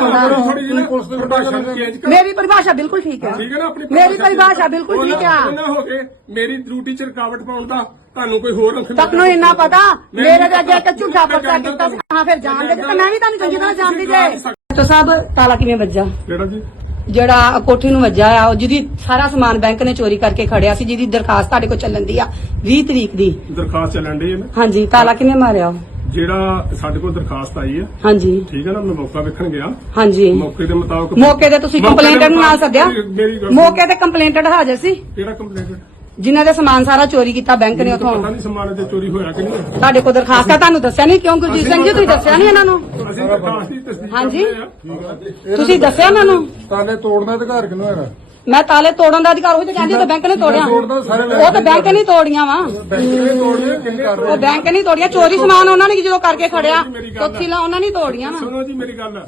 ਹੁੰਦਾ। ਥੋੜੀ ਜਿਹੀ ਪੁਲਿਸ ਦੇ ਭਾਸ਼ਾ ਨੂੰ ਚੇਂਜ ਕਰ ਮੇਰੀ ਪਰਿਭਾਸ਼ਾ ਬਿਲਕੁਲ ਠੀਕ ਹੈ। ਠੀਕ ਹੈ ਨਾ ਆਪਣੀ ਮੇਰੀ ਪਰਿਭਾਸ਼ਾ ਬਿਲਕੁਲ ਠੀਕ ਨਾ ਹੋ ਮੇਰੀ ਡਿਊਟੀ ਚ ਰੁਕਾਵਟ ਪਾਉਣ ਦਾ ਤੁਹਾਨੂੰ ਕੋਈ ਹੋਰ ਅੰਖ ਤੱਕ ਨੂੰ ਇੰਨਾ ਪਤਾ? ਮੇਰੇ ਦੇ ਅੱਗੇ ਇੱਕ ਝੂਠਾ ਪਰਚਾ ਕੀਤਾ ਸੀ। ਹਾਂ ਫਿਰ ਜਾਣ ਦੇ ਦਿੱਤਾ ਮੈਂ ਵੀ ਤੁਹਾਨੂੰ ਚੰਗੀ ਤਰ੍ਹਾਂ ਜਾਣਦੀ ਜੇ। ਤੋ ਸਾਹਿਬ ਤਾਲਾ ਕਿਵੇਂ ਵੱਜਾ? ਕਿਹੜਾ ਜੀ? ਜਿਹੜਾ ਕੋਠੀ ਨੂੰ ਵੱਜਾ ਆ ਉਹ ਜਿਹਦੀ ਸਾਰਾ ਸਮਾਨ ਬੈਂਕ ਨੇ ਚੋਰੀ ਕਰਕੇ ਖੜਿਆ ਸੀ ਜਿਹਦੀ ਦਰਖਾਸਤ ਤੁਹਾਡੇ ਕੋਲ ਚੱਲਣ ਦੀ ਆ 20 ਤਰੀਕ ਦੀ। ਦਰਖਾਸਤ ਚੱਲਣ ਦੀ ਹੈ ਨਾ? ਹਾਂਜੀ ਤਾਲਾ ਕਿਵੇਂ ਮਾਰਿਆ? ਉਹ? ਜਿਹੜਾ ਸਾਡੇ ਕੋਲ ਦਰਖਾਸਤ ਆਈ ਹੈ ਹਾਂਜੀ। ਠੀਕ ਹੈ ਨਾ ਮੈਂ ਮੌਕਾ ਵੇਖਣ ਗਿਆ। ਹਾਂਜੀ। ਮੌਕੇ ਦੇ ਮੁਤਾਬਕ ਮੌਕੇ ਤੇ ਤੁਸੀਂ ਮੌਕੇ ਦੇ ਕੰਪਲੇਂਟਰ ਨੂੰ ਨਾਲ ਸੱਦਿਆ ਮੇਰੀ- ਗੱਲ ਮੌਕੇ ਤੇ ਕੰਪਲੇਂਟਰ ਹਾਜ਼ਰ ਸੀ। ਕਿਹੜਾ ਕੰਪਲੇਂਟ ਜਿਨ੍ਹਾਂ ਦੇ ਸਮਾਨ ਸਾਰਾ ਚੋਰੀ ਕੀਤਾ ਬੈਂਕ ਨੇ ਉਥੋਂ। ਪਤਾ ਨਹੀਂ ਸਮਾਨ ਤੇ ਚੋਰੀ ਹੋਇਆ ਕਿ ਨਹੀਂ। ਤੁਹਾਡੇ ਕੋਲ ਦਰਖਾਸਤ ਆ ਤੁਹਾਨੂੰ ਦੱਸਿਆ ਨਹੀਂ ਕਿਉਂ ਗੁਰਜੀਤ ਸਿੰਘ ਜੀ ਤੁਸੀਂ ਦੱਸਿਆ ਨਹੀਂ ਇਹਨਾਂ ਨੂੰ? ਅਸੀਂ ਦਰਖਾਸਤ ਦੀ ਤਸਦੀਕ ਹਾਂਜੀ। ਕਰਦੇ ਤੁਸੀਂ ਦੱਸਿਆ ਇਹਨਾਂ ਨੂੰ? ਤਾਲੇ ਤੋੜਨ ਦਾ ਅਧਿਕਾਰ ਕਿਹਨੂੰ ਹੈਗਾ? ਮੈਂ ਤਾਲੇ ਤੋੜਨ ਦਾ ਅਧਿਕਾਰ ਉਹ ਤੇ ਕਹਿੰਦੀ ਉਹ ਤਾਂ ਬੈਂਕ ਨੇ ਤੋੜਿਆ। ਤੋੜਦਾ ਸਾਰੇ ਉਹ ਤਾਂ ਬੈਂਕ ਨਹੀਂ ਤੋੜੀਆਂ ਵਾ। ਕਿੰਨੇ ਕਰ ਉਹ ਬੈਂਕ ਨਹੀਂ ਤੋੜੀਆਂ ਚੋਰੀ ਸਮਾਨ ਉਹਨਾਂ ਨੇ ਜਦੋਂ ਕਰਕੇ ਖੜਿਆ ਤੋਥੀਲਾ ਉਹਨਾਂ ਨੇ ਤੋੜੀਆਂ ਵਾ। ਸੁਣੋ ਜੀ ਮੇਰੀ ਗੱਲ।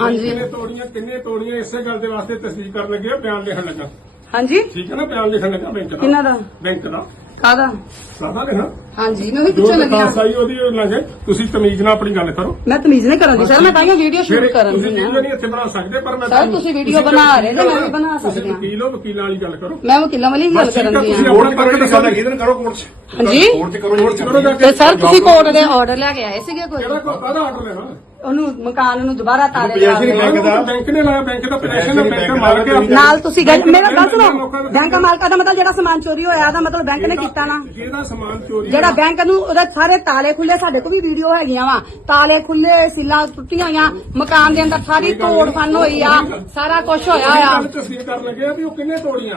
ਹਾਂਜੀ। ਕਿੰਨੇ ਤੋੜੀਆਂ ਕਿੰਨੇ ਤੋੜੀਆਂ ਇਸੇ ਗੱਲ ਦੇ ਵਾਸਤੇ ਤਸਦੀਕ ਕਰਨ ਲੱਗੇ ਬਿਆਨ ਲਿਖਣ ਲੱਗਾ। ਹਾਂਜੀ। ਠੀਕ ਹੈ ਨਾ ਬਿਆਨ ਲਿਖਣ ਲੱਗਾ ਬੈਂਕ ਦਾ। ਕਿਹਨਾਂ ਦਾ? ਬੈਂਕ ਦਾ। ਕਾਦਾ ਸਾਦਾ ਲਿਖਣਾ ਹਾਂਜੀ ਮੈਂ ਵੀ ਜੋ ਪੁੱਛਣ ਲੱਗੀ ਦਰਖਾਸਤ ਹਾਂ। ਆਈ ਉਹਦੀ ਲੰਘੇ ਤੁਸੀਂ ਤਮੀਜ਼ ਨਾਲ ਆਪਣੀ ਗੱਲ ਕਰੋ। ਮੈਂ ਤਮੀਜ਼ ਨਹੀਂ ਕਰਨ ਦੀ ਸਰ ਮੈਂ ਤਾਂ ਇਹ ਵੀਡੀਓ ਸ਼ੂਟ ਕਰਨ ਤੁਸੀਂ ਦੀ ਵੀਡੀਓ ਹਾਂ ਨਹੀਂ ਇੱਥੇ ਬਣਾ ਸਕਦੇ ਪਰ ਮੈਂ ਸਰ, ਤੁਹਾਨੂੰ- ਤੁਸੀਂ ਵੀਡੀਓ ਬਣਾ ਰਹੇ ਜੇ, ਮੈਂ ਵੀ ਬਣਾ ਤੁਸੀਂ ਸਕਦੀ ਹਾਂ। ਵਕੀਲ ਹੋ ਵਕੀਲਾਂ ਵਾਲੀ ਗੱਲ ਕਰੋ। ਮੈਂ ਵਕੀਲਾਂ ਵਾਲੀ ਗੱਲ ਬਸ ਠੀਕ ਕਰਨ ਆ, ਦੀ ਤੁਸੀਂ ਹਾਂ। ਆਪਣਾ ਪੱਕ ਦੱਸੋ ਇਹਦਨ ਕਰੋ ਕੋਰਟ ਚ? ਹਾਂਜੀ। ਕੋਰਟ ਚ ਕਰੋ ਕੋਰਟ ਚ ਕਰੋ ਜਾ ਤੇ ਕੇ ਸਰ ਤੁਸੀਂ ਕੋਰਟ ਦੇ ਆਰਡਰ ਲੈ ਕੇ ਆਏ ਸੀਗੇ ਕੋਈ? ਕਿਹੜਾ ਕੋ ਕਾਹਦਾ ਆਰਡਰ ਲੈਣਾ? ਉਹਨੂੰ ਮਕਾਨ ਨੂੰ ਦੁਬਾਰਾ ਤਾਲੇ ਲਾ ਬੈਂਕ ਦਾ- ਬੈਂਕ ਨੇ ਲਾਇਆ ਬੈਂਕ ਦਾ ਪੋਜੀਸ਼ਨ ਬੈਂਕ ਬੈਂਕ ਮਾਰ ਕੇ ਨਾਲ ਤੁਸੀਂ ਗੱਲ ਮੇਰਾ ਗੱਲ ਸੁਣੋ। ਬੈਂਕ ਮਾਲਕਾ ਦਾ ਮਤਲਬ ਜਿਹੜਾ ਸਮਾਨ ਚੋਰੀ ਹੋਇਆ ਉਹਦਾ ਮਤਲਬ ਬੈਂਕ ਨੇ ਕੀਤਾ ਨਾ। ਜਿਹਦਾ ਸਮਾਨ ਚੋਰੀ ਜਿਹੜਾ ਬੈਂਕ ਨੂੰ ਉਹਦੇ ਸਾਰੇ ਤਾਲੇ ਖੁੱਲੇ ਸਾਡੇ ਕੋਲ ਵੀ ਵੀਡੀਓ ਹੈਗੀਆਂ ਵਾ। ਤਾਲੇ ਖੁੱਲੇ ਸਿੱਲਾ ਟੁੱਟੀਆਂ ਹੋਈਆਂ ਮਕਾਨ ਦੇ ਅੰਦਰ ਸਾਰੀ ਤੋੜ ਫੰਨ ਹੋਈ ਆ ਸਾਰਾ ਕੁਝ ਹੋਇਆ ਆ ਗੱਲ ਤਸਦੀਕ ਕਰਨ ਲੱਗੇ ਆ ਵੀ ਉਹ ਕਿੰਨੇ ਤੋੜੀਆਂ?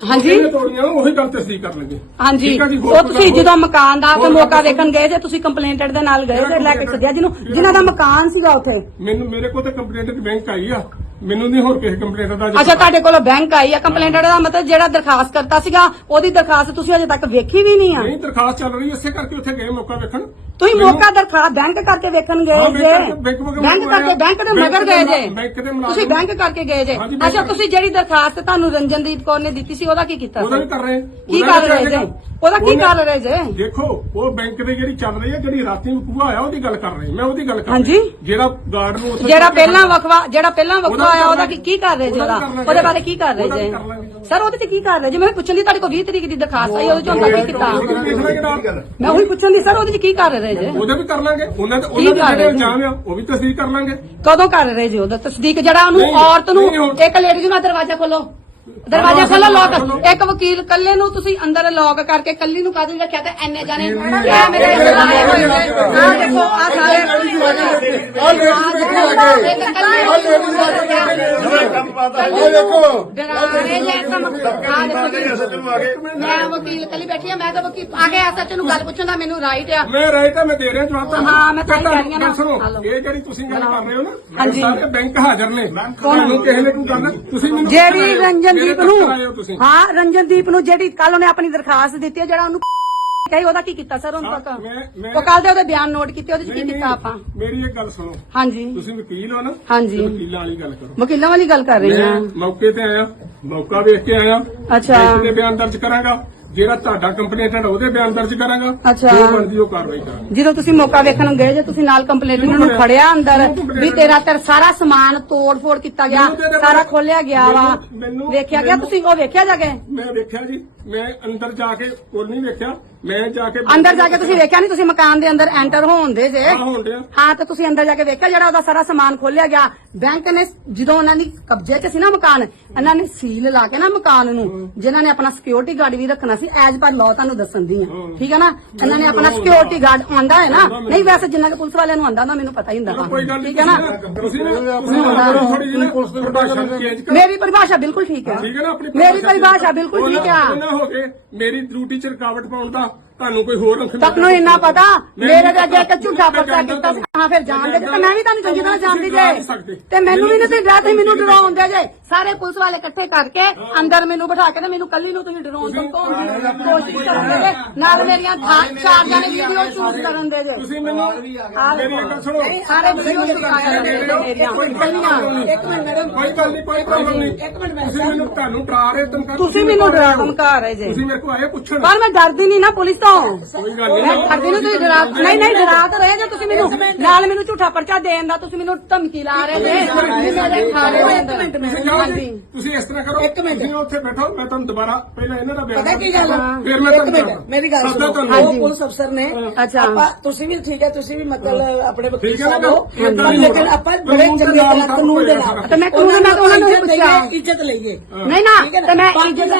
ਹਾਂਜੀ। ਕਿੰਨੇ ਤੋੜੀਆਂ ਉਹੀ ਗੱਲ ਤਸਦੀਕ ਕਰਨ ਲੱਗੇ ਹਾਂਜੀ। ਠੀਕ ਆ ਜੀ, ਹੋਰ ਉਹ ਤੁਸੀਂ ਜਦੋਂ ਮਕਾਨ ਦਾ ਕੇ ਹੋਰ ਮੌਕਾ ਦੱਸੋ। ਵੇਖਣ ਗਏ ਜੇ ਤੁਸੀਂ ਕੰਪਲੇਂਟਡ ਦੇ ਨਾਲ ਗਏ ਤੇ ਲੈ ਕੇ ਸੱਦਿਆ ਜਿਹਨੂੰ ਜਿਨ੍ਹਾਂ ਦਾ ਮਕਾਨ ਸੀਗਾ ਉੱਥੇ? ਮੈਨੂੰ ਮੇਰੇ ਕੋਲ ਤਾਂ ਕੰਪਲੇਂਟ ਦੀ ਬੈਂਕ ਆਈ ਆ। ਮੈਨੂੰ ਨਹੀਂ ਹੋਰ ਕਿਸੇ ਕੰਪਲੇਂਟ ਦਾ ਅੱਛਾ ਤੁਹਾਡੇ ਕੋਲ ਬੈਂਕ ਆਈ ਆ ਕੰਪਲੇਂਟਡ ਦਾ ਮਤਲਬ ਜਿਹੜਾ ਦਰਖਾਸਤ ਕਰਤਾ ਸੀਗਾ ਉਹਦੀ ਦਰਖਾਸਤ ਤੁਸੀਂ ਅਜੇ ਤੱਕ ਵੇਖੀ ਵੀ ਨਹੀਂ ਆ? ਨਹੀਂ ਦਰਖਾਸਤ ਚੱਲ ਰਹੀ ਇਸੇ ਕਰਕੇ ਉੱਥੇ ਗਏ ਮੌਕਾ ਵੇਖਣ। ਤੁਸੀਂ ਮੌਕਾ ਦਰਖਾਸਤ ਬੈਂਕ ਕਰਕੇ ਵੇਖਣ ਗਏ ਜੇ। ਬੈਂਕ ਕਰਕੇ ਬੈਂਕ ਦੇ ਮਗਰ ਗਏ ਜੇ। ਤੁਸੀਂ ਬੈਂਕ ਕਰਕੇ ਗਏ ਜੇ। ਅੱਛਾ ਤੁਸੀਂ ਜਿਹੜੀ ਦਰਖਾਸਤ ਤੁਹਾਨੂੰ ਰੰਜਨਦੀਪ ਕੌਰ ਨੇ ਦਿੱਤੀ ਸੀ ਉਹਦਾ ਕੀ ਕੀਤਾ ਉਹਦਾ? ਵੀ ਕਰ ਰਹੇ। ਕੀ ਕਰ ਰਹੇ ਜੇ। ਉਹਦਾ ਕੀ ਕਰ ਰਹੇ ਜੇ? ਦੇਖੋ ਉਹ ਬੈਂਕ ਦੀ ਜਿਹੜੀ ਚੱਲ ਰਹੀ ਹੈ ਜਿਹੜੀ ਰਾਤੀ ਵਕੂਆ ਹੋਇਆ ਉਹਦੀ ਗੱਲ ਕਰ ਰਹੇ। ਮੈਂ ਉਹਦੀ ਗੱਲ ਕਰ ਹਾਂਜੀ। ਰਿਹਾ। ਜਿਹੜਾ ਗਾਰਡ ਨੂੰ ਜਿਹੜਾ ਪਹਿਲਾਂ ਵਕਵਾ ਜਿਹੜਾ ਪਹਿਲਾਂ ਉਹਦਾ ਵਕਵਾ ਵੀ ਆਇਆ ਉਹਦਾ। ਕੀ ਕੀ ਕਰ ਰਹੇ ਜੇ ਉਹਦਾ ਉਹਦਾ? ਬਾਰੇ ਕੀ ਕਰ ਰਹੇ ਜੇ। ਸਰ ਉਹਦੇ ਚ ਕੀ ਕਰ ਰਹੇ? ਜੇ ਮੈਂ ਪੁੱਛਣ ਦੀ ਤੁਹਾਡੇ ਕੋਲ 20 ਤਰੀਕ ਦੀ ਦਰਖਾਸਤ ਆਈ ਉਹਦੇ ਚ ਹੁੰਦਾ ਕੀ ਕੀਤਾ? ਮੈਂ ਉਹੀ ਪੁੱਛਣ ਦੀ ਸਰ ਉਹਦੇ ਚ ਕੀ ਕਰ ਰਹੇ ਜੇ? ਉਹਦੇ ਵੀ ਕਰ ਲਾਂਗੇ। ਉਹਨਾਂ ਦੇ ਉਹਨਾਂ ਦੇ ਜਿਹੜੇ? ਇਲਜ਼ਾਮ ਆ ਉਹ ਵੀ ਤਸਦੀਕ ਕਰ ਲਾਂਗੇ। ਕਦੋਂ ਕਰ ਰਹੇ ਜੀ ਉਹਦਾ? ਤਸਦੀਕ ਜਿਹੜਾ ਉਹਨੂੰ ਔਰਤ ਨੂੰ ਇੱਕ ਲੇਡੀ ਨੂੰ ਦਰਵਾਜ਼ਾ ਖੋਲੋ। ਦਰਵਾਜ਼ਾ ਖੋਲੋ ਲੋਕ ਇੱਕ ਵਕੀਲ ਕੱਲੇ ਨੂੰ ਤੁਸੀਂ ਅੰਦਰ ਲੌਕ ਕਰਕੇ ਕੱਲੀ ਨੂੰ ਕਾਹਦੇ ਰੱਖਿਆ ਤੇ ਐਨੇ ਜਾਣੇ ਕਿਆ ਮੇਰੇ ਲਾਏ ਹੋਏ ਨੇ ਆ ਦੇਖੋ ਆ ਸਾਰੇ ਉਹ ਦੇਖੋ ਡਰਾਰੇ ਜੇ ਕੰਮ ਆ ਦੇਖੋ। ਮੈਂ ਵਕੀਲ ਕੱਲੀ ਬੈਠੀ ਆ ਮੈਂ ਤਾਂ ਵਕੀਲ ਆ ਕੇ ਐਸਐਚ ਨੂੰ ਗੱਲ ਪੁੱਛਣ ਦਾ ਮੈਨੂੰ ਰਾਈਟ ਆ। ਮੈਂ ਰਾਈਟ ਆ ਮੈਂ ਦੇ ਰਿਹਾ ਜਵਾਬ ਹਾਂ, ਮੈਂ ਤਾਂ ਹੀ ਕਹਿ ਰਹੀ ਹਾਂ ਨਾ। ਗੱਲ ਸੁਣੋ। ਹਲੋ। ਇਹ ਜਿਹੜੀ ਤੁਸੀਂ ਗੱਲ ਕਰ ਰਹੇ ਹੋ ਨਾ ਹਾਂਜੀ। ਸਾਰੇ ਬੈਂਕ ਹਾਜ਼ਰ ਨੇ। ਤੁਹਾਨੂੰ ਕਿਸੇ ਨੇ ਕੋਈ ਗੱਲ ਤੁਸੀਂ ਮੈਨੂੰ ਜਿਹੜੀ ਮੇਰੇ ਰੰਜਨਦੀਪ ਦਫ਼ਤਰ ਆਏ ਹੋ ਨੂੰ ਹਾਂ ਰੰਜਨਦੀਪ ਨੂੰ ਜਿਹੜੀ ਕੱਲ ਉਹਨੇ ਆਪਣੀ ਦਰਖਾਸਤ ਦਿੱਤੀ ਹੈ ਜਿਹੜਾ ਉਹਨੂੰ ਕਹੀ ਉਹਦਾ ਕੀ ਕੀਤਾ ਸਰ ਹੁਣ ਹਾਂ, ਮੈਂ- ਮੈਂ- ਉਹ ਕੱਲ ਦੇ ਉਹਦੇ ਬਿਆਨ ਨੋਟ ਕੀਤੇ ਉਹਦੇ ਚ ਕੀ ਕੀਤਾ ਆਪਾਂ? ਮੇਰੀ ਇੱਕ ਗੱਲ ਸੁਣੋ। ਹਾਂਜੀ। ਤੁਸੀਂ ਵਕੀਲ ਹੋ ਨਾ ਹਾਂਜੀ। ਤੇ ਵਕੀਲਾਂ ਵਾਲੀ ਗੱਲ ਕਰੋ। ਵਕੀਲਾਂ ਵਾਲੀ ਗੱਲ ਕਰ ਰਹੀ ਮੈਂ ਹਾਂ। ਮੌਕੇ ਤੇ ਆਇਆ ਮੌਕਾ ਵੇਖ ਕੇ ਆਇਆ। ਅੱਛਾ। ਦੇ ਬਿਆਨ ਦਰਜ ਕਰਾਂਗਾ। ਜਿਹੜਾ ਤੁਹਾਡਾ ਕੰਪਲੇਂਟਡ ਉਹਦੇ ਬਿਆਨ ਦਰਜ ਕਰਾਂਗਾ। ਅੱਛਾ। ਜੋ ਬਣਦੀ ਉਹ ਕਾਰਵਾਈ ਕਰਾਂਗਾ। ਜਦੋਂ ਤੁਸੀਂ ਮੌਕਾ ਵੇਖਣ ਗਏ ਜੇ ਤੁਸੀਂ ਨਾਲ ਕੰਪਲੇਂਟ ਨੂੰ ਫੜਿਆ ਅੰਦਰ ਵੀ ਤੇਰਾ ਤੇਰਾ ਸਾਰਾ ਸਮਾਨ ਤੋੜ ਫੋੜ ਕੀਤਾ ਗਿਆ ਮੈਨੂੰ ਤੇ ਇਹਦੇ ਸਾਰਾ ਖੋਲਿਆ ਗਿਆ ਵਾ। ਮੈਨੂੰ- ਮੈਨੂੰ- ਵੇਖਿਆ ਗਿਆ ਤੁਸੀਂ ਉਹ ਵੇਖਿਆ ਜਾ ਕੇ? ਮੈਂ ਵੇਖਿਆ ਜੀ। ਮੈਂ ਅੰਦਰ ਜਾ ਕੇ ਕੋਲ ਨਹੀਂ ਵੇਖਿਆ। ਮੈਂ ਜਾ ਕੇ ਅੰਦਰ ਜਾ ਕੇ ਤੁਸੀਂ ਵੇਖਿਆ ਨਹੀਂ? ਤੁਸੀਂ ਮਕਾਨ ਦੇ ਅੰਦਰ ਐਂਟਰ ਹੋਣ ਦੇ ਜੇ। ਹਾਂ ਹੋਣ ਡਿਆ ਹਾਂ ਤੇ ਤੁਸੀਂ ਅੰਦਰ ਜਾ ਕੇ ਵੇਖਿਆ ਜਿਹੜਾ ਉਹਦਾ ਸਾਰਾ ਸਮਾਨ ਖੋਲਿਆ ਗਿਆ। ਬੈਂਕ ਨੇ ਜਦੋਂ ਉਹਨਾਂ ਦੀ ਕਬਜ਼ੇ 'ਚ ਸੀ ਨਾ ਮਕਾਨ ਇਹਨਾਂ ਨੇ ਸੀਲ ਲਾ ਕੇ ਨਾ ਮਕਾਨ ਨੂੰ ਜਿਨ੍ਹਾਂ ਨੇ ਆਪਣਾ ਸਿਕਿਉਰਿਟੀ ਗਾਰਡ ਵੀ ਰੱਖਣਾ ਸੀ ਐਜ ਪਰ ਲਾਅ ਤੁਹਾਨੂੰ ਦੱਸਣ ਦੀ ਆ। ਠੀਕ ਹੈ ਨਾ? ਇਹਨਾਂ ਨੇ ਆਪਣਾ ਸਿਕਿਉਰਿਟੀ ਗਾਰਡ ਆਂਦਾ ਹੈ ਨਾ? ਨਹੀਂ ਵੈਸੇ ਜਿੰਨਾ ਕਿ ਪੁਲਿਸ ਵਾਲਿਆਂ ਨੂੰ ਆਂਦਾ ਹੁੰਦਾ ਮੈਨੂੰ ਪਤਾ ਹੀ ਹੁੰਦਾ। ਵਾ ਕੋਈ ਗੱਲ ਨਹੀਂ ਠੀਕ ਹੈ ਨਾ? ਤੁਸੀਂ ਨਾ ਤੁਸੀਂ ਨਾ ਥੋੜੀ ਜਿਹੀ ਪੁਲਿਸ ਦੇ ਭਾਸ਼ਾ ਨੂੰ ਚੇਂਜ ਕਰੋ। ਮੇਰੀ ਪਰਿਭਾਸ਼ਾ ਬਿਲਕੁਲ ਠੀਕ ਹੈ। ਠੀਕ ਹੈ ਨਾ ਆਪਣੀ ਮੇਰੀ ਪਰਿਭਾਸ਼ਾ ਬਿਲਕੁਲ ਠੀਕ ਆ। ਨਾ ਹੋ ਗਏ ਮੇਰੀ ਡਿਊਟੀ ਚ ਰੁਕਾਵਟ ਪਾਉਣ ਦਾ ਤੁਹਾਨੂੰ ਕੋਈ ਹੋਰ ਅੰਖ ਤੱਕ ਨੂੰ ਇੰਨਾ ਪਤਾ? ਮੇਰੇ ਦੇ ਅੱਗੇ ਇੱਕ ਝੂਠਾ ਪਰਚਾ ਕੀਤਾ ਸੀ। ਹਾਂ ਫਿਰ ਜਾਣ ਦੇ ਦਿੱਤਾ ਮੈਂ ਵੀ ਤੁਹਾਨੂੰ ਚੰਗੀ ਤਰ੍ਹਾਂ ਜਾਣਦੀ ਜੇ। ਤੇ ਮੈਨੂੰ ਵੀ ਨਹੀਂ ਤੁਸੀਂ ਡਰਾ ਤੁਸੀਂ ਮੈਨੂੰ ਡਰਾਉਂਦੇ ਜੇ ਸਾਰੇ ਪੁਲਿਸ ਵਾਲੇ ਇਕੱਠੇ ਕਰਕੇ ਅੰਦਰ ਮੈਨੂੰ ਬਿਠਾ ਕੇ ਤੇ ਮੈਨੂੰ ਕੱਲੀ ਨੂੰ ਤੁਸੀਂ ਡਰਾਉਣ ਤੋਂ ਦੀ ਕੋਸ਼ਿਸ਼ ਕਰਦੇ ਜੇ। ਨਾਲ ਮੇਰੀਆਂ ਥਾ- ਚਾਰ ਜਣੇ ਵੀਡੀਓ ਸ਼ੂਟ ਕਰਨ ਦੇ ਜੇ। ਤੁਸੀਂ ਮੈਨੂੰ ਮੇਰੀ ਇੱਕ ਗੱਲ ਸੁਣੋ। ਸਾਰੇ ਵੀਡੀਓ ਸ਼ੂਟ ਕਰਨ ਦੇ ਜੇ ਮੇਰੀਆਂ ਇੱਕ ਮਿੰਟ ਮੈਡਮ ਕੋਈ ਗੱਲ ਨਹੀਂ ਕੋਈ ਪ੍ਰੋਬਲਮ ਨਹੀਂ। ਤੁਸੀਂ ਮੈਨੂੰ ਤੁਹਾਨੂੰ ਡਰਾ ਰਹੇ ਧਮਕਾ ਤੁਸੀਂ ਮੈਨੂੰ ਡਰਾ ਧਮਕਾ ਰਹੇ ਜੇ। ਤੁਸੀਂ ਮੇਰੇ ਕੋਲ ਆਏ ਪੁੱਛਣ। ਪਰ ਮੈਂ ਡਰਦੀ ਨਹੀਂ ਨਾ ਪੁਲਿਸ ਤੋਂ ਨਹੀਂ। ਮੈਂ ਕਰਦੀ ਨੂੰ ਤੁਸੀਂ ਡਰਾ ਨਹੀਂ ਨਹੀਂ ਡਰਾ ਤਾਂ ਰਹੇ ਜੇ ਤੁਸੀਂ ਮੈਨੂੰ ਨਾਲ ਮੈਨੂੰ ਝੂਠਾ ਪਰਚਾ ਦੇਣ ਦਾ ਤੁਸੀਂ ਮੈਨੂੰ ਧਮਕੀ ਲਾ ਰਹੇ ਜੇ ਵੀ ਮੇਰੇ ਖਾੜੇ ਦੇ ਅੰਦਰ ਤੁਸੀਂ ਹਾਂਜੀ ਇਸ ਤਰ੍ਹਾਂ ਕਰੋ ਇੱਕ ਮਿੰਟ। ਤੁਸੀਂ ਉੱਥੇ ਬੈਠੋ ਮੈਂ ਤੁਹਾਨੂੰ ਦੁਬਾਰਾ ਪਹਿਲਾਂ ਇਹਨਾਂ ਦਾ ਬਿਆਨ ਪਤਾ ਕੀ ਗੱਲ? ਫਿਰ ਮੈਂ ਤੁਹਾਨੂੰ। ਮੇਰੀ ਗੱਲ ਸੱਦਾ ਸੁਣੋ ਤੁਹਾਨੂੰ। ਉਹ ਪੁਲਿਸ ਅਫਸਰ ਨੇ ਅੱਛਾ। ਆਪਾਂ ਤੁਸੀਂ ਵੀ ਠੀਕ ਹੈ ਤੁਸੀਂ ਵੀ ਮਤਲਬ ਆਪਣੇ ਵਕੀਲ ਸਾਹਿਬ ਹੋ ਏਦਾਂ ਨਹੀਂ ਲੇਕਿਨ ਹੋਣਾ। ਆਪਾਂ ਕਾਨੂੰਨ ਬੜੇ ਦੇ ਚੰਗੇ ਨਾਲ ਤਰ੍ਹਾਂ ਕਾਨੂੰਨ ਦੇ ਨਾਲ ਤੇ ਮੈਂ ਕਾਨੂੰਨ ਨਾਲ ਉਹਨਾਂ ਨੂੰ ਇੱਜ਼ਤ ਪੁੱਛਿਆ। ਲਈਏ, ਇੱਜ਼ਤ ਲਈਏ ਨਹੀਂ ਨਾ? ਤੇ ਮੈਂ ਇੱਜ਼ਤ ਦਾ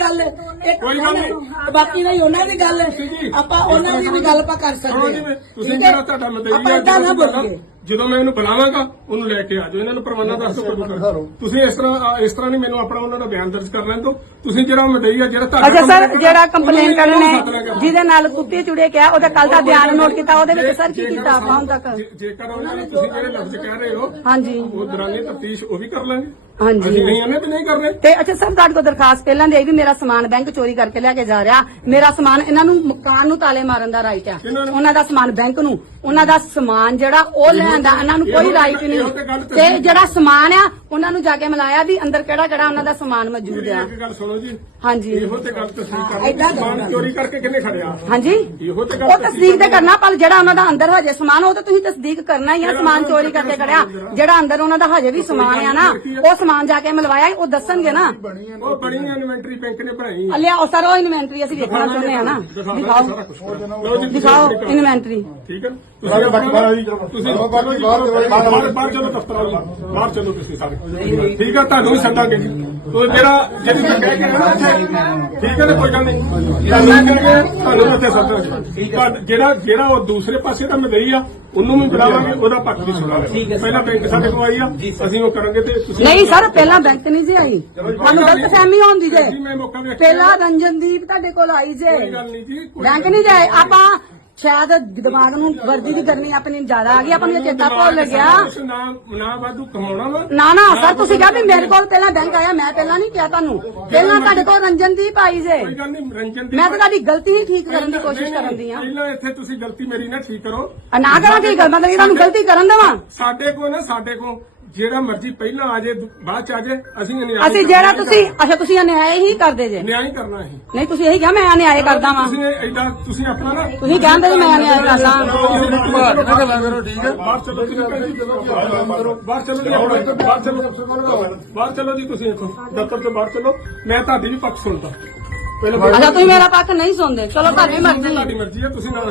ਗੱਲ ਇੱਕ ਕੋਈ ਗੱਲ ਨਹੀਂ। ਬਾਕੀ ਦਾ ਹੀ ਉਹਨਾਂ ਦੀ ਗੱਲ ਜੀ। ਆਪਾਂ ਉਹਨਾਂ ਦੀ ਵੀ ਗੱਲ ਆਪਾਂ ਕਰ ਸਕਦੇ ਹਾਂ ਤੁਸੀਂ? ਜਿਹੜਾ ਤੁਹਾਡਾ ਮਦਈ ਆਪਾਂ ਏਦਾਂ ਨਾ ਬੋਲੀਏ ਜਦੋਂ ਮੈਂ ਇਹਨੂੰ ਬੁਲਾਵਾਂਗਾ ਉਹਨੂੰ ਲੈ ਕੇ ਆ ਜਾਓ। ਇਹਨਾਂ ਨੂੰ ਪਰਵਾਨਾ ਦੱਸ ਦਿਓ ਕਦੋਂ ਕਰੋ ਤੁਸੀਂ ਇਸ ਤਰ੍ਹਾਂ ਇਸ ਤਰ੍ਹਾਂ ਨਹੀਂ ਮੈਨੂੰ ਆਪਣਾ ਉਹਨਾਂ ਦਾ ਬਿਆਨ ਦਰਜ ਕਰ ਲੈਣ ਦਿਓ। ਤੁਸੀਂ ਜਿਹੜਾ ਮਦਈ ਆ ਜਿਹੜਾ ਤੁਹਾਡਾ ਅੱਛਾ ਸਰ ਜਿਹੜਾ ਕੰਪਲੇਨ ਕਰਨ ਕਰੋ। ਜਿਹਦੇ ਨਾਲ ਕੁੱਤੇ ਚੁੜੇ ਕਿਹਾ ਉਹਦਾ ਕੱਲ ਦਾ ਬਿਆਨ ਨੋਟ ਕੀਤਾ ਉਹਦੇ ਵਿੱਚ ਸਰ ਕੀ ਕੀਤਾ ਆਪਾਂ ਹੁਣ ਤੱਕ? ਜੇਕਰ ਉਹਨਾਂ ਨੇ ਤੁਸੀਂ ਜਿਹੜੇ ਲਫ਼ਜ਼ ਕਹਿ ਰਹੇ ਹੋ ਹਾਂਜੀ। ਉਹ ਦੌਰਾਨੇ ਤਫਤੀਸ਼ ਉਹ ਵੀ ਕਰ ਲਾਂਗੇ। ਹਾਂਜੀ। ਅਸੀਂ ਨਹੀਂ ਆਨੇ ਤੇ ਨਹੀਂ ਕਰਦੇ ਤੇ ਅੱਛਾ ਸਰ ਤੁਹਾਡੇ ਕੋਲ ਦਰਖਾਸਤ ਪਹਿਲਾਂ ਦੇ ਆਈ ਵੀ ਮੇਰਾ ਸਮਾਨ ਬੈਂਕ ਚੋਰੀ ਕਰਕੇ ਲੈ ਕੇ ਜਾ ਰਿਹਾ। ਮੇਰਾ ਸਮਾਨ ਇਹਨਾਂ ਨੂੰ ਮਕਾਨ ਨੂੰ ਤਾਲੇ ਮਾਰਨ ਦਾ ਰਾਈਟ ਹੈ? ਉਹਨਾਂ ਦਾ ਸਮਾਨ ਬੈਂਕ ਨੂੰ। ਉਹਨਾਂ ਦਾ ਸਮਾਨ ਜਿਹੜਾ ਉਹ ਲੈਣ ਦਾ ਇਹਨਾਂ ਨੂੰ ਕੋਈ ਰਾਈਟ ਨਹੀਂ। ਤੇ ਜਿਹੜਾ ਸਮਾਨ ਆ ਉਹਨਾਂ ਨੂੰ ਜਾ ਕੇ ਮਿਲਾਇਆ ਵੀ ਅੰਦਰ ਕਿਹੜਾ ਕਿਹੜਾ ਉਹਨਾਂ ਦਾ ਸਮਾਨ ਮੌਜੂਦ ਆ। ਇੱਕ ਗੱਲ ਸੁਣੋ ਜੀ। ਹਾਂਜੀ। ਇਹੋ ਤੇ ਗੱਲ ਤੁਸੀਂ ਏਦਾਂ ਕਰਨੀ ਕਰੋ ਸਮਾਨ ਗੱਲ। ਚੋਰੀ ਕਰਕੇ ਕਿੰਨੇ ਖੜਿਆ? ਹਾਂਜੀ। ਇਹੋ ਤੇ ਗੱਲ ਉਹ ਤਸਦੀਕ ਤੇ ਕਰਨਾ। ਪਰ ਜਿਹੜਾ ਉਹਨਾਂ ਦਾ ਅੰਦਰ ਹਜੇ ਸਮਾਨ ਉਹ ਤਾਂ ਤੁਸੀਂ ਤਸਦੀਕ ਕਰਨਾ ਹੀ ਆ ਸਮਾਨ ਚੋਰੀ ਕਰਕੇ ਖੜਿਆ। ਜਿਹੜਾ ਅੰਦਰ ਉਹਨਾਂ ਦਾ ਹਜੇ ਵੀ ਸਮਾਨ ਆ ਨਾ ਉਹ ਸਮਾਨ ਜਾ ਕੇ ਮਿਲਵਾਇਆ ਉਹ ਦੱਸਣਗੇ ਨਾ। ਉਹ ਬੜੀ ਇਨਵੈਂਟਰੀ ਬੈਂਕ ਨੇ ਬਣਾਈ ਲਿਆਓ ਸਰ ਉਹ ਇਨਵੈਂਟਰੀ ਅਸੀਂ ਵੇਖਣਾ ਚਾਹੁੰਦੇ ਆ ਨਾ। ਦਿਖਾਓ। ਦਿਖਾਓ ਇਨਵੈਂਟਰੀ ਠੀਕ ਹੈ ਸਾਰੇ ਬਾਕੀ ਬਾਹਰ ਆ ਜੀ, ਚਲੋ। ਤੁਸੀਂ ਬਾਕੀ ਬਾਕੀ ਬਾਹਰ ਚਲੋ ਜੀ, ਬਾਹਰ ਬਾਹਰ ਬਾਹਰ ਚਲੋ ਦਫ਼ਤਰ ਆਓ ਜੀ। ਬਾਹਰ ਚਲੋ ਤੁਸੀਂ ਸਾਰੇ ਠੀਕ ਹੈ ਤੁਹਾਨੂੰ ਵੀ ਸੱਦਾਂਗੇ ਜੀ। ਉਹ ਜਿਹੜਾ ਜਿਹੜੀ ਮੈਂ ਕਹਿ ਕੇ ਨਾ ਉੱਥੇ, ਠੀਕ ਹੈ ਨਾ ਕੋਈ ਗੱਲ ਨਹੀਂ। ਤੁਹਾਨੂੰ ਕਹਿ ਤੁਹਾਨੂੰ ਉੱਥੇ ਸੱਦਾਂਗੇ ਪਰ ਜਿਹੜਾ ਜਿਹੜਾ ਉਹ ਦੂਸਰੇ ਪਾਸੇ ਦਾ ਮਦਈ ਆ ਉਹਨੂੰ ਵੀ ਬੁਲਾਵਾਂਗੇ ਉਹਦਾ ਪੱਖ ਵੀ ਸੁਣਾਵਾਂਗੇ ਪਹਿਲਾਂ ਬੈਂਕ ਸਾਡੇ ਕੋਲ ਆਈ ਆ ਅਸੀਂ ਉਹ ਕਰਾਂਗੇ ਤੇ ਤੁਸੀਂ ਨਹੀਂ ਸਰ ਪਹਿਲਾਂ ਬੈਂਕ ਨਹੀਂ ਜੇ ਆਈ। ਤੁਹਾਨੂੰ ਗਲਤ ਫਹਿਮੀ ਹੁੰਦੀ ਜੇ। ਜੀ ਮੈਂ ਮੌਕਾ ਵੇਖ ਪਹਿਲਾਂ ਰੰਜਨਦੀਪ ਤੁਹਾਡੇ ਕੋਲ ਆਈ ਜੇ। ਕੋਈ ਗੱਲ ਨਹੀਂ ਜੀ ਕੋਈ ਬੈਂਕ ਨਹੀਂ। ਜਾਏ। ਆਪਾਂ ਸ਼ਾਇਦ ਦਿਮਾਗ ਨੂੰ ਵਰਦੀ ਦੀ ਗਰਮੀ ਆਪਣੀ ਜ਼ਿਆਦਾ ਆ ਗਈ ਆਪਾਂ ਨੂੰ ਇਹ ਚੇਤਾ ਭੁੱਲ ਗਿਆ। ਕੁਛ ਨਾ ਨਾ ਵਾਧੂ ਕਮਾਉਣਾ ਵਾ। ਨਾ ਨਾ ਸਰ ਤੁਸੀਂ ਕਿਹਾ ਵੀ ਮੇਰੇ ਕੋਲ ਪਹਿਲਾਂ ਬੈਂਕ ਆਇਆ ਮੈਂ ਪਹਿਲਾਂ ਨਹੀਂ ਕਿਹਾ ਤੁਹਾਨੂੰ। ਪਹਿਲਾਂ ਤੁਹਾਡੇ ਕੋਲ ਰੰਜਨਦੀਪ ਆਈ ਜੇ। ਕੋਈ ਗੱਲ ਨਹੀਂ ਰੰਜਨ ਦੀ ਮੈਂ ਤਾਂ ਤੁਹਾਡੀ ਗਲਤੀ ਹੀ ਠੀਕ ਕਰਨ ਦੀ ਕੋਸ਼ਿਸ਼ ਕਰਨ ਦੀ ਆ। ਪਹਿਲਾਂ ਇੱਥੇ ਤੁਸੀਂ ਗਲਤੀ ਮੇਰੀ ਨਾ ਠੀਕ ਕਰੋ। ਨਾ ਕਰਾਂ ਠੀਕ ਕਰ ਮਤਲਬ ਕਿ ਤੁਹਾਨੂੰ ਗਲਤੀ ਕਰਨ ਦੇਵਾਂ। ਸਾਡੇ ਕੋ ਨਾ ਸਾਡੇ ਕੋ ਜਿਹੜਾ ਮਰਜ਼ੀ ਪਹਿਲਾਂ ਆ ਜੇ ਬਾਅਦ ਚ ਆ ਜੇ ਅਸੀਂ ਨਿਆਂ ਅਸੀਂ ਜਿਹੜਾ ਤੁਸੀਂ ਅੱਛਾ ਤੁਸੀਂ ਅਨਿਆਏ ਹੀ ਕਰਦੇ ਜੇ। ਨਿਆਂ ਹੀ ਕਰਨਾ ਹੈ। ਨਹੀਂ ਤੁਸੀਂ ਇਹੀ ਕਿਹਾ ਮੈਂ ਅਨਿਆਏ ਕਰਦਾ ਵਾਂ। ਤੁਸੀਂ ਐਡਾ ਤੁਸੀਂ ਆਪਣਾ ਨਾ ਤੁਸੀਂ ਕਹਿੰਦੇ ਮੈਂ ਅਨਿਆਏ ਕਰਦਾ। ਗੱਲਾਂ ਕਰੋ ਠੀਕ ਹੈ? ਬਾਹਰ ਚਲੋ ਤੁਸੀਂ ਬਾਹਰ ਚਲੋ ਜੀ ਬਾਹਰ ਚਲੋ ਬਾਹਰ ਚਲੋ ਜੀ ਤੁਸੀਂ ਇੱਥੋਂ ਦਫ਼ਤਰ ਤੋਂ ਬਾਹਰ ਚਲੋ। ਮੈਂ ਤੁਹਾਡੀ ਵੀ ਪੱਖ ਸੁਣਦਾ। ਪਹਿਲਾਂ ਅੱਛਾ ਤੁਸੀਂ ਮੇਰਾ ਪੱਖ ਨਹੀਂ ਸੁਣਦੇ। ਚਲੋ ਤੁਹਾਡੀ ਮਰਜ਼ੀ। ਤੁਹਾਡੀ ਮਰਜ਼ੀ ਹੈ ਤੁਸੀਂ ਨਾਲ